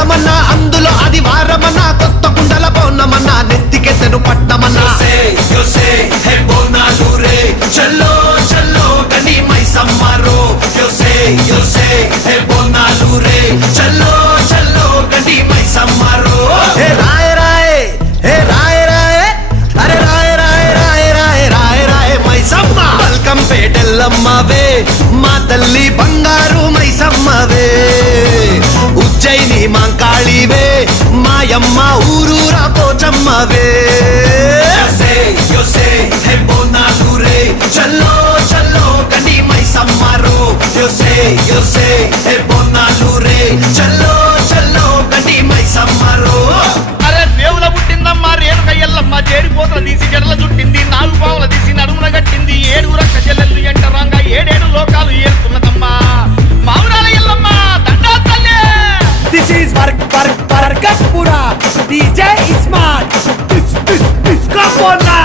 మాసమన్నా అందులో అది వారమన్నా కొత్త కుండల పౌర్ణమన్నా నెత్తికెత్తెను పట్నమన్నా చల్లో చల్లో గని మైసమ్మరో బోనాలు రే చల్లో చల్లో గని మైసమ్మరో హే రాయ రాయ హే రాయ రాయ అరే రాయ రాయ రాయ రాయ రాయ రాయ మైసమ్మ వెల్కమ్ పేటెల్లమ్మవే మా తల్లి బంగారు మైసమ్మవే ఉజ్జయిని మాంకాళివే మాయమ్మ ఊరూరా పోచమ్మవే బోనాలు రే చల్లో చల్లో గని మైసమ్మరో బోనాలు రే చల్లో చల్లో గని మైసమ్మరో అరే దేవుల పుట్టిందమ్మా రేణుక ఎల్లమ్మ చేరిపోతల తీసి జడల చుట్టింది 4 పావుల తీసి నడుమున కట్టింది 7 రక్క చెల్లెళ్ళు ఎంటరాంగా 7 లోకాలు ఏరుతున్నదమ్మా మావురాల ఎల్లమ్మ దండా తల్లి. This is Bargatpura. DJ Ismail. This Kapona.